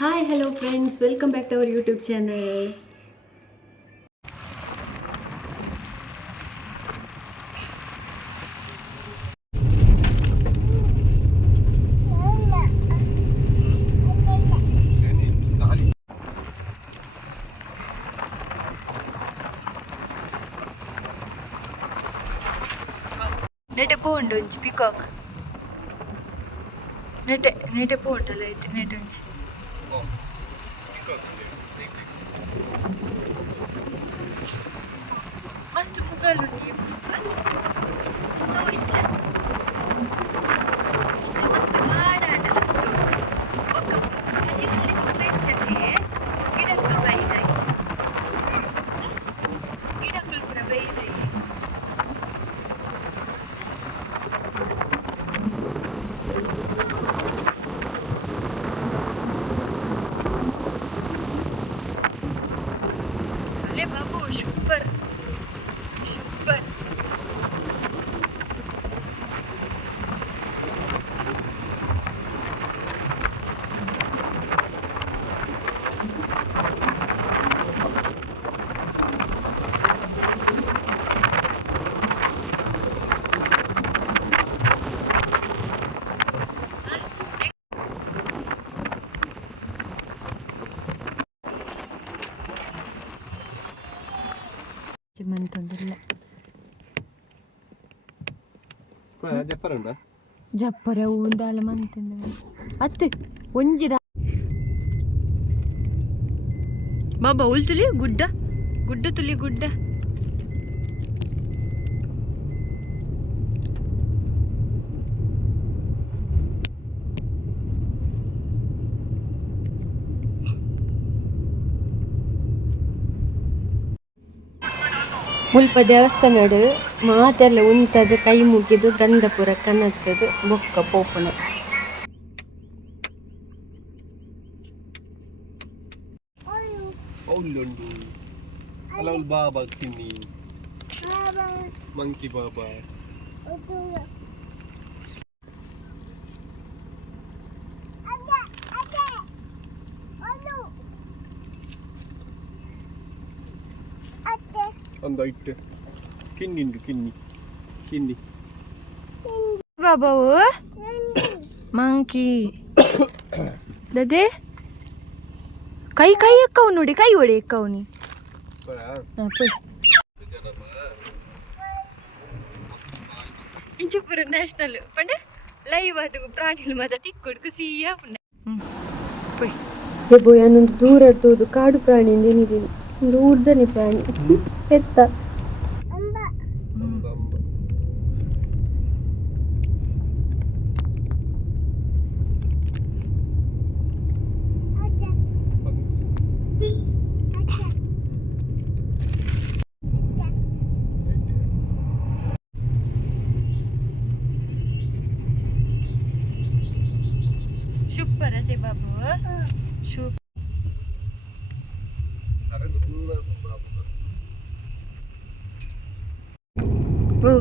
Hi, hello friends, welcome back to our YouTube channel. Nete pondo unchi peacock. Nete pondo light nete unchi. Mast pugalu ni. No incha. Inte mast gaada andalattu. Okka ajimali kutrechade. Gidakul baidai. Gidakul pura baidai. Ale babu super. Super. ಮಂತೊಂದಿಲ್ಲ ಜಪ್ಪರ ಊಂದಾಲ ಮಂತಂದ ಅತ್ತೆ ಒಂಜಿರ ಬಾಬಾ ಉಲ್ ತುಲಿ ಗುಡ್ಡ ಗುಡ್ಡ ತುಲಿ ಗುಡ್ಡ ಮುಲ್ಪ ದೇವಸ್ಥಾನಡು ಮಾತೆಲ್ಲ ಉಂತದು ಕೈ ಮುಗಿದು ಗಂಧಪುರ ಕನ್ನತ್ತದು ಬೊಕ್ಕ ಪೋಪುನ Hello Baba Kini Monkey Baba Anda itte Kini ಬಾಬಾ monkey ದದೆ ಕೈ ಎಕ್ಕವು ನೋಡಿ ಕೈ ಹೊಡೆ ಎಕ್ಕವು ನೀ ಇಂಚುಪುರ ನ್ಯಾಷನಲ್ ಪಂಡ ಲೈವ್ ಅದು ಪ್ರಾಣಿಗಳು ಮಾತ್ರ ತಿಕ್ಕೊಡ್ಕು ಸಿಹಿಯ ಪುಂಡ ಪೋಯ್ ನಾನೊಂದು ದೂರ ಇರ್ತೋದು ಕಾಡು ಪ್ರಾಣಿ ಏನಿದ್ದೀನಿ ಒಂದು ಊರ್ದನಿ ಪ್ರಾಣಿ ಎತ್ತ ಸೂಪರ್ ಅದೇ ಬಾಬು ಸೂಪರ್ ಓ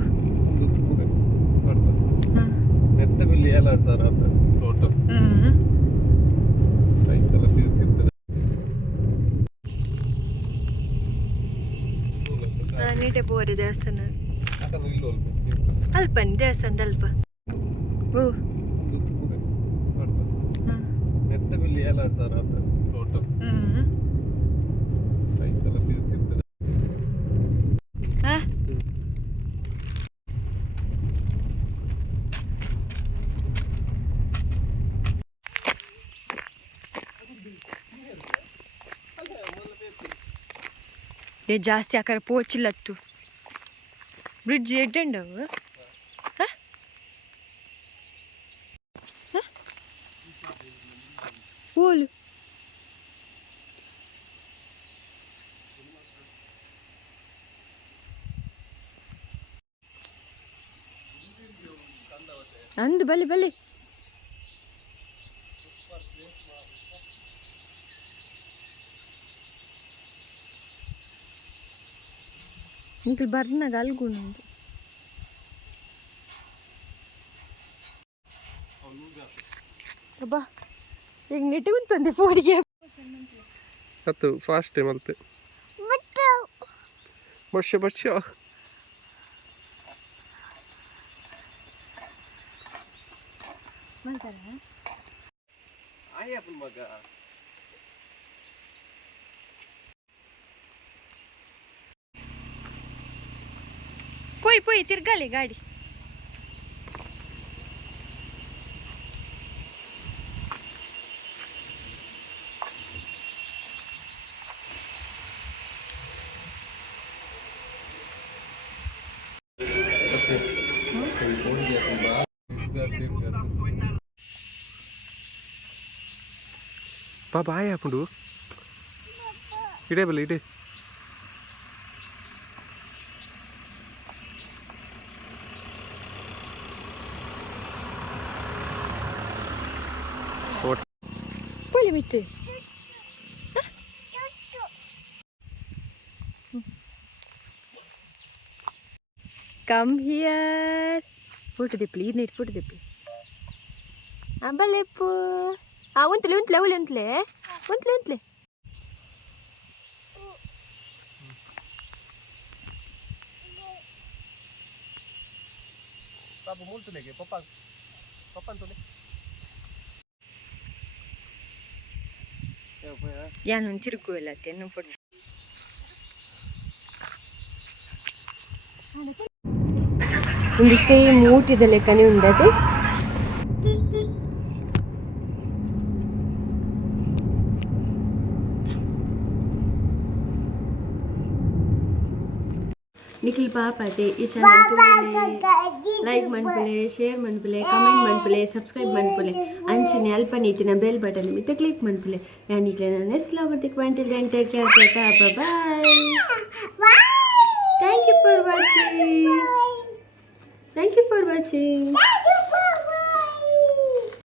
ಮೆತ್ತ ಬಿಲ್ಲಿ ಎಲ್ಲ ಸರ್ ಅದು ಟೋಟಲ್ ರೈತಲ ತಿರುಗಿರ್ತದೆ ನೀಟೆ ಪೋರೆ ದೇವಸ್ಥಾನ ಅಲ್ಪನ್ ದೇವಸ್ಥಾನದ ಅಲ್ಪ ಓ ಮೆತ್ತ ಬಿಲ್ಲಿ ಎಲ್ಲ ಸರ್ ಅದು ಟೋಟಲ್ ರೈತಲ ತಿರುಗಿರ್ತದೆ ಜಾಸ್ತಿ ಆಕಾರ ಪೋಚಿಲ್ಲತ್ತು ಬ್ರಿಡ್ಜ್ ಎಡ್ಡಂಡವು ಓಲು ಅಂದು ಬಲಿ ಬಲಿ నీకు బర్న గల్గునుంది అబ్బా ఏ ನೆಟ್ಟು ಉಂತಂದೆ ಫೋಡಿಗೆ ಅತ್ತು ಫಾಸ್ಟ್ ಮಲ್ತೆ ವರ್ಷ ವರ್ಷ ಆಯಪ್ಪನ ಮಗ ಪೋಯ್ ಪೋಯ್ ತಿರ್ಗಾಲಿ ಗಾಡಿ ಪಾಪ ಆಯಪ್ಪುಂಡು ಇಡೇ ಬಲ್ಲ ಇಡೇ ಪೋಲಿ ಮಿತ್ತೆ ಕಮ್ ಹಿಯರ್ ಫೋಟೋ ದಿಪ್ಪಲಿ ಇದು ನೀರು ಫೋಟೋ ದಿಪ್ಪಲಿ ಅಂಬಲೆಪ್ಪು ಉಂತ್ಲೆ ಉಂತ್ಲೆ ಅವಳಿ ಉಂತ್ಲೆ ಉಂತ್ಲೆ ಉಂತ್ಲೆ ಪಾಪ ಮೂಲ್ತುಲೆಗೆ ಪಪ್ಪ ಪಪ್ಪ ಅಂತುಲೆ ಯಾನು ತಿರುಗು ಎಲ್ಲ ತೆನ್ನು ಫೋಟೋ ಒಂದು ಸೇಮ್ ಊಟಿದ ಲೆಕ್ಕನೇ ಉಂಡದು ನಿಖಿಲ್ ಪಾಪ ಅದೇ ಈ ಚಾನಲ್ ಲೈಕ್ ಮನ್ಪುಲೆ ಶೇರ್ ಮನ್ಪುಲೆ ಕಮೆಂಟ್ ಮನ್ಪುಲೆ ಸಬ್ಸ್ಕ್ರೈಬ್ ಮನ್ಪುಲೆ ಅಂಚನೆ ಅಲ್ಪ ನೀತಿನ ಬೆಲ್ ಬಟನ್ ಮಿತ್ತ ಕ್ಲಿಕ್ ಮನ್ಪುಲೆ ಯಾನಿಕ್ಲೆ ನಾನು ನೆಕ್ಸ್ಟ್ ಲಾಗ್ ಬಂಟಿಲ್ ಗಂಟೆ ಕೇಳ್ತಾ bye thank you for watching